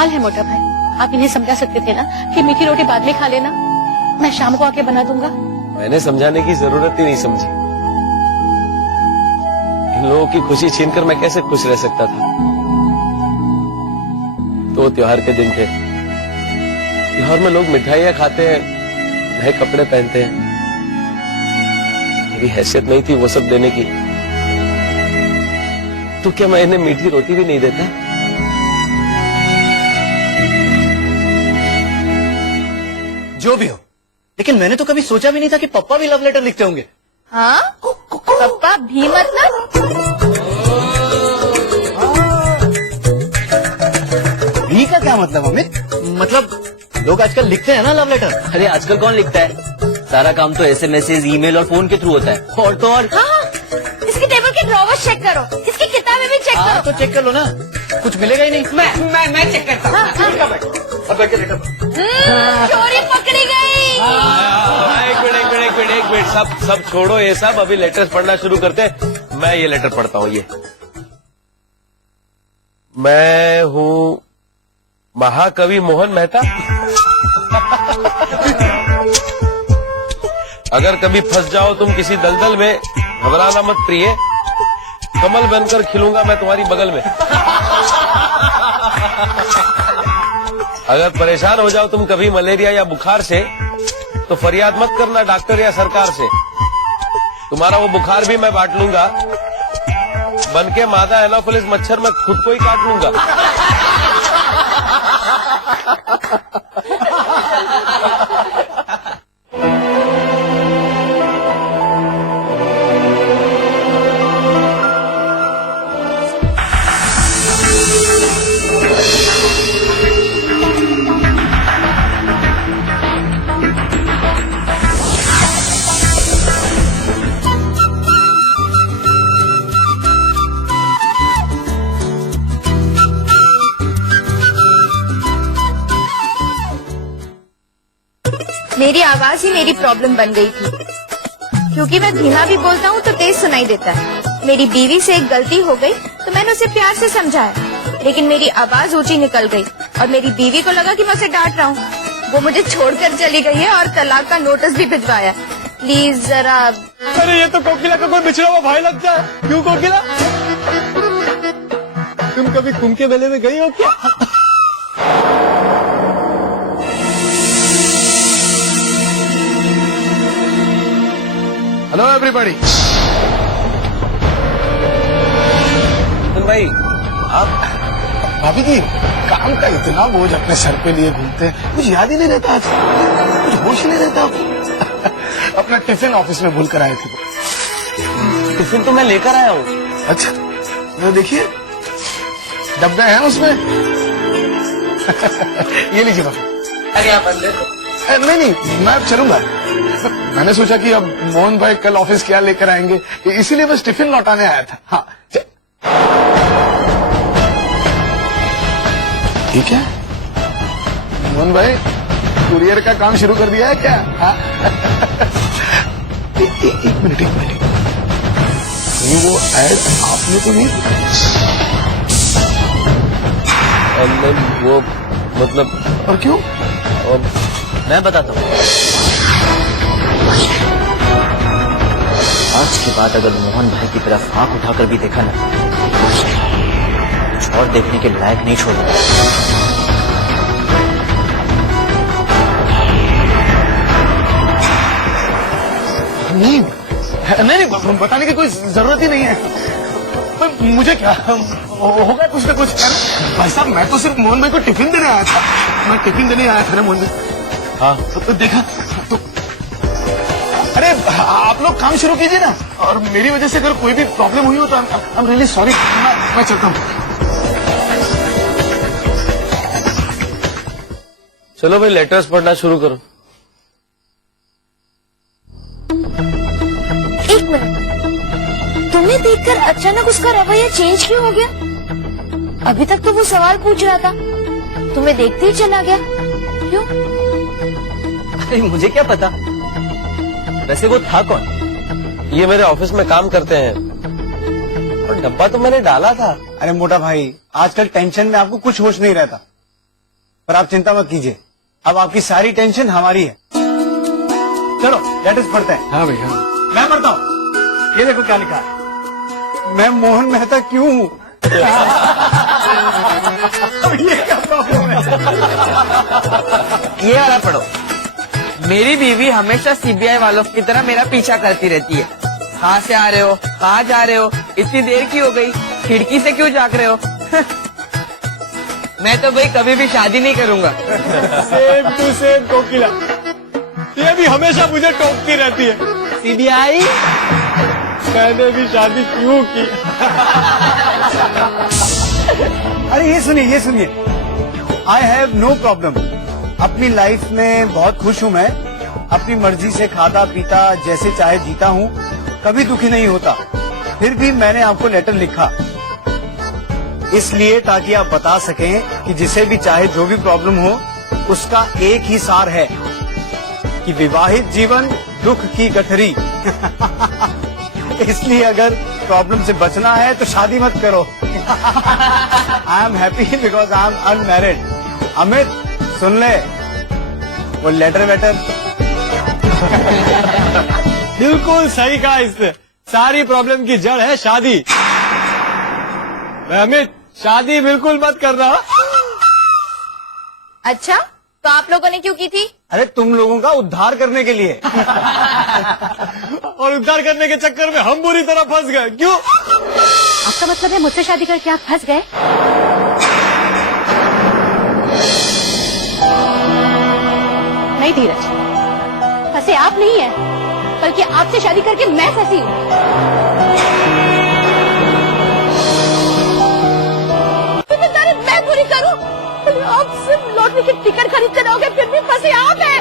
कमाल है मोटा भाई, आप इन्हें समझा सकते थे ना कि मीठी रोटी बाद में खा लेना, मैं शाम को आके बना दूंगा। मैंने समझाने की जरूरत ही नहीं समझी। इन लोगों की खुशी छीनकर मैं कैसे खुश रह सकता था। तो त्योहार के दिन थे, त्योहार में लोग मिठाइयाँ खाते हैं, नए कपड़े पहनते हैं। मेरी हैसियत नहीं थी वो सब देने की, तो क्या मैं इन्हें मीठी रोटी भी नहीं देता? जो भी हो, लेकिन मैंने तो कभी सोचा भी नहीं था कि पप्पा भी लव लेटर लिखते होंगे। हाँ, पप्पा भी मतलब? भी का क्या मतलब अमित? मतलब लोग आजकल लिखते हैं ना लव लेटर। अरे आजकल कौन लिखता है, सारा काम तो SMS, ईमेल और फोन के थ्रू होता है। और तो और हाँ, इसकी टेबल के ड्रॉवर्स चेक करो, इसकी किताबें भी चेक करो। तो चेक कर लो ना, कुछ मिलेगा ही नहीं। मैं चेक करता हूँ। चोरी पकड़ी गई। एक मिनट, सब छोड़ो ये सब, अभी लेटर्स पढ़ना शुरू करते हैं। मैं ये लेटर पढ़ता हूँ। ये मैं हूँ महाकवि मोहन मेहता। अगर कभी फंस जाओ तुम किसी दलदल में, घबराना मत प्रिय, कमल बनकर खिलूंगा मैं तुम्हारी बगल में। अगर परेशान हो जाओ तुम कभी मलेरिया या बुखार से, तो फरियाद मत करना डॉक्टर या सरकार से, तुम्हारा वो बुखार भी मैं बांट लूंगा। बनके मादा एनाफिलिस मच्छर मैं खुद को ही काट लूंगा। मेरी आवाज ही मेरी प्रॉब्लम बन गई थी, क्योंकि मैं धीमा भी बोलता हूँ तो तेज सुनाई देता है। मेरी बीवी से एक गलती हो गई तो मैंने उसे प्यार से समझाया, लेकिन मेरी आवाज ऊंची निकल गई और मेरी बीवी को लगा कि मैं उसे डांट रहा हूँ। वो मुझे छोड़कर चली गई है और तलाक का नोटिस भी भिजवाया। प्लीज जरा। अरे ये तो कोकिला का कोई बिछड़ा हुआ भाई लगता है। क्यों कोकिला, तुम कभी कुंभ के मेले में गई हो क्या? Hello everybody. भाई आप भाभी जी, काम का इतना बोझ अपने सर पे लिए घूमते हैं, कुछ याद ही नहीं रहता, आज कुछ होश ही नहीं रहता आपको। अपना टिफिन ऑफिस में भूल कर आए थे। टिफिन तो मैं लेकर आया हूँ। अच्छा, तो देखिए डब्बे हैं उसमें। ये लीजिए भाभी। अरे आप बदले तो। नहीं, मैं अब चलूंगा। मैंने सोचा कि अब मोहन भाई कल ऑफिस क्या लेकर आएंगे, इसीलिए बस टिफिन लौटाने आया था। हाँ ठीक है मोहन भाई, कुरियर का काम शुरू कर दिया है क्या? हाँ? एक मिनट, कहीं वो ऐड आपने तो नहीं? वो मतलब, और क्यों? और मैं बताता हूँ। आज के बाद अगर मोहन भाई की तरफ आंख उठाकर भी देखा ना, कुछ और देखने के लायक नहीं छोड़ूंगा। नहीं, बताने की कोई जरूरत ही नहीं है। पर मुझे क्या होगा, कुछ ना कुछ। भाई साहब, मैं तो सिर्फ मोहन भाई को टिफिन देने आया था। मैं टिफिन देने आया था ना मोहन भाई। हाँ तो देखा तो, अरे आप लोग काम शुरू कीजिए ना, और मेरी वजह से अगर कोई भी प्रॉब्लम हुई हो तो आई एम रियली सॉरी। मैं चलता हूँ। चलो भाई, लेटर्स पढ़ना शुरू करो। एक मिनट, तुम्हें देखकर अचानक उसका रवैया चेंज क्यों हो गया? अभी तक तो वो सवाल पूछ रहा था, तुम्हें देखते ही चला गया, क्यों? अरे मुझे क्या पता, वैसे वो था कौन? ये मेरे ऑफिस में काम करते हैं, और डब्बा तो मैंने डाला था। अरे मोटा भाई, आजकल टेंशन में आपको कुछ होश नहीं रहता। पर आप चिंता मत कीजिए, अब आपकी सारी टेंशन हमारी है। चलो लेटर्स पढ़ते हैं। हाँ भैया। मैं पढ़ता हूँ। ये देखो क्या लिखा है, मैं मोहन मेहता क्यों हूँ। अब ये क्या प्रॉब्लम है? ये वाला पढ़ो। मेरी बीवी हमेशा सीबीआई वालों की तरह मेरा पीछा करती रहती है। कहाँ से आ रहे हो, कहाँ जा रहे हो, इतनी देर की हो गई, खिड़की से क्यों झांक रहे हो? मैं तो भाई कभी भी शादी नहीं करूंगा। सेम टू सेम कोकिला, ये भी हमेशा मुझे टोकती रहती है। सीबीआई मैंने भी शादी क्यों की? अरे ये सुनिए, आई हैव नो प्रॉब्लम। अपनी लाइफ में बहुत खुश हूँ मैं, अपनी मर्जी से खाता पीता जैसे चाहे जीता हूँ, कभी दुखी नहीं होता। फिर भी मैंने आपको लेटर लिखा इसलिए ताकि आप बता सकें कि जिसे भी चाहे जो भी प्रॉब्लम हो उसका एक ही सार है कि विवाहित जीवन दुख की गठरी। इसलिए अगर प्रॉब्लम से बचना है तो शादी मत करो। I am happy because I am unmarried. Amit सुन ले वो लेटर वेटर। बिल्कुल सही कहा इसने, सारी प्रॉब्लम की जड़ है शादी। अमित शादी बिल्कुल मत करना। अच्छा, तो आप लोगों ने क्यों की थी? अरे तुम लोगों का उद्धार करने के लिए। और उद्धार करने के चक्कर में हम बुरी तरह फंस गए। क्यों? आपका मतलब है मुझसे शादी करके आप फंस गए? नहीं धीरज, फंसे आप नहीं है, बल्कि आपसे शादी करके मैं फंसी हूँ। जिम्मेदारी मैं पूरी करूँ? आप सिर्फ लॉटरी की टिकट खरीदते रहोगे, फिर भी फंसे आप हैं।